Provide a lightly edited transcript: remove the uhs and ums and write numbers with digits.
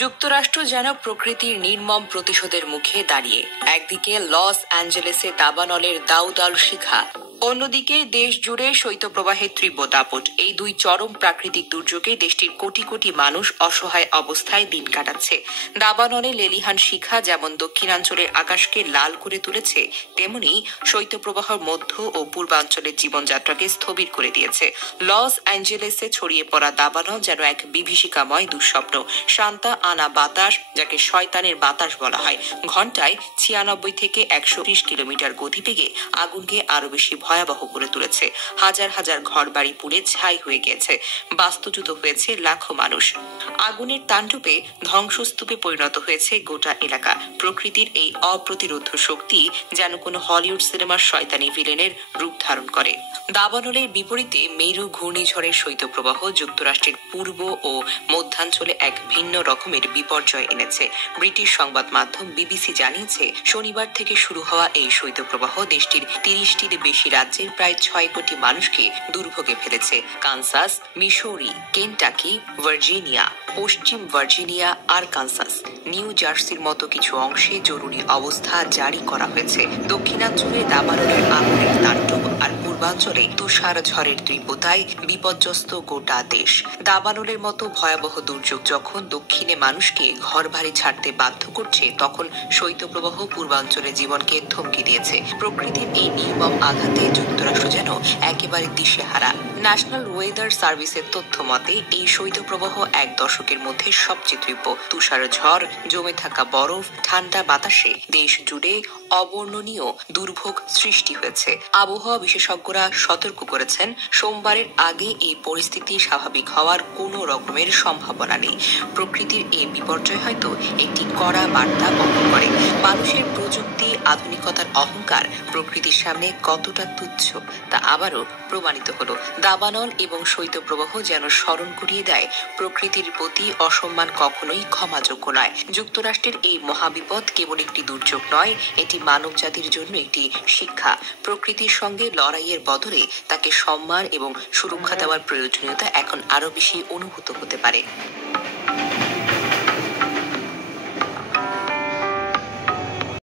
যুক্তরাষ্ট্র যেন প্রকৃতির নির্মম প্রতিশোধের মুখে দাঁড়িয়ে। একদিকে লস অ্যাঞ্জেলেসে দাবানলের দাউদাল শিখা, অন্যদিকে দেশ জুড়ে শৈত্যপ্রবাহের তীব্র দাপট। এই দুই চরম প্রাকৃতিক দুর্যোগে দেশটির কোটি কোটি মানুষ অসহায় অবস্থায় দিন কাটাচ্ছে। দাবানলে লেলিহান শিখা যেমন দক্ষিণাঞ্চলের আকাশকে লাল করে তুলেছে, তেমনি শৈত্যপ্রবাহের মধ্য ও পূর্বাঞ্চলের জীবনযাত্রাকে স্থবির করে দিয়েছে। লস অ্যাঞ্জেলেসে ছড়িয়ে পড়া দাবানল যেন এক বিভীষিকাময় দুঃস্বপ্ন। শান্তা আনা বাতাস, যাকে শয়তানের বাতাস বলা হয়, ঘন্টায় 96 থেকে 130 কিলোমিটার গতিবেগে আগুনকে আরো বেশি ভয়াবহ করে তুলেছে। হাজার হাজার ঘরবাড়ি পুড়ে ছাই হয়ে গেছে, বাস্তুচ্যুত হয়েছে লাখো মানুষ। আগুনের তাণ্ডবে ধ্বংসস্তূপে পরিণত হয়েছে গোটা এলাকা। প্রকৃতির এই অপ্রতিরোধ শক্তি যেন কোনো হলিউড সিনেমার শয়তানি ভিলেনের রূপ ধারণ করে। দাবানলের বিপরীতে মেরু ঘূর্ণিঝড়ের শৈত্যপ্রবাহ যুক্তরাষ্ট্রের পূর্ব ও মধ্যাঞ্চলে এক ভিন্ন রকমের বিপর্যয় এনেছে। ব্রিটিশ সংবাদ মাধ্যম বিবিসি জানিয়েছে, শনিবার থেকে শুরু হওয়া এই শৈত্যপ্রবাহ দেশটির 30টির বেশি রাজ্যের প্রায় 6 কোটি মানুষকে দুর্ভোগে ফেলেছে। কানসাস, মিসৌরি, কেন্টাকি, ভার্জিনিয়া, পশ্চিম ভার্জিনিয়া, আরকানসাস, নিউ জার্সির মতো কিছু অংশে জরুরি অবস্থা জারি করা হয়েছে। দক্ষিণাঞ্চলে দাবানলের আগুনের তাণ্ডব আর পূর্বাঞ্চলে তুষার ঝড়ের তীব্রতায় বিপর্যস্ত গোটা দেশ। দাবানলের মতো ভয়াবহ দুর্যোগ যখন দক্ষিণে মানুষকে ঘরবাড়ি ছাড়তে বাধ্য করছে, তখন শৈত্যপ্রবাহ পূর্বাঞ্চলের জীবনকে থমকে দিয়েছে। প্রকৃতির এই নির্মম আঘাতে যুক্তরাষ্ট্র যেন একেবারে দিশেহারা। ন্যাশনাল ওয়েদার সার্ভিসের তথ্য মতে এই শৈত্যপ্রবাহ এক দশকের মধ্যে সবচেয়ে তীব্র। তুষার ঝড়, জমে থাকা বরফ, ঠান্ডা বাতাসে দেশ জুড়ে অবর্ণনীয় দুর্ভোগ সৃষ্টি হয়েছে। আবহাওয়া বিশেষজ্ঞরা সতর্ক করেছেন, সোমবারের আগে এই পরিস্থিতি স্বাভাবিক হওয়ার কোনো রকমের সম্ভাবনা নেই। প্রকৃতির এই বিপর্যয় হয়তো একটি কড়া বার্তা বহন করে। মানুষের প্রযুক্তি, আধুনিকতার অহংকার প্রকৃতির সামনে কতটা তুচ্ছ তা আবারও প্রমাণিত হলো। দাবানল এবং শৈত্যপ্রবাহ যেন স্মরণ করিয়ে দেয়, প্রকৃতির প্রতি অসম্মান কখনোই ক্ষমাযোগ্য নয়। যুক্তরাষ্ট্রের এই মহাবিপদ কেবল একটি দুর্যোগ নয়, এটি মানব জাতির জন্য একটি শিক্ষা। প্রকৃতির সঙ্গে লড়াইয়ের বদলে তাকে সম্মান এবং সুরক্ষা দেওয়ার প্রয়োজনীয়তা এখন আরো বেশি অনুভূত হতে পারে।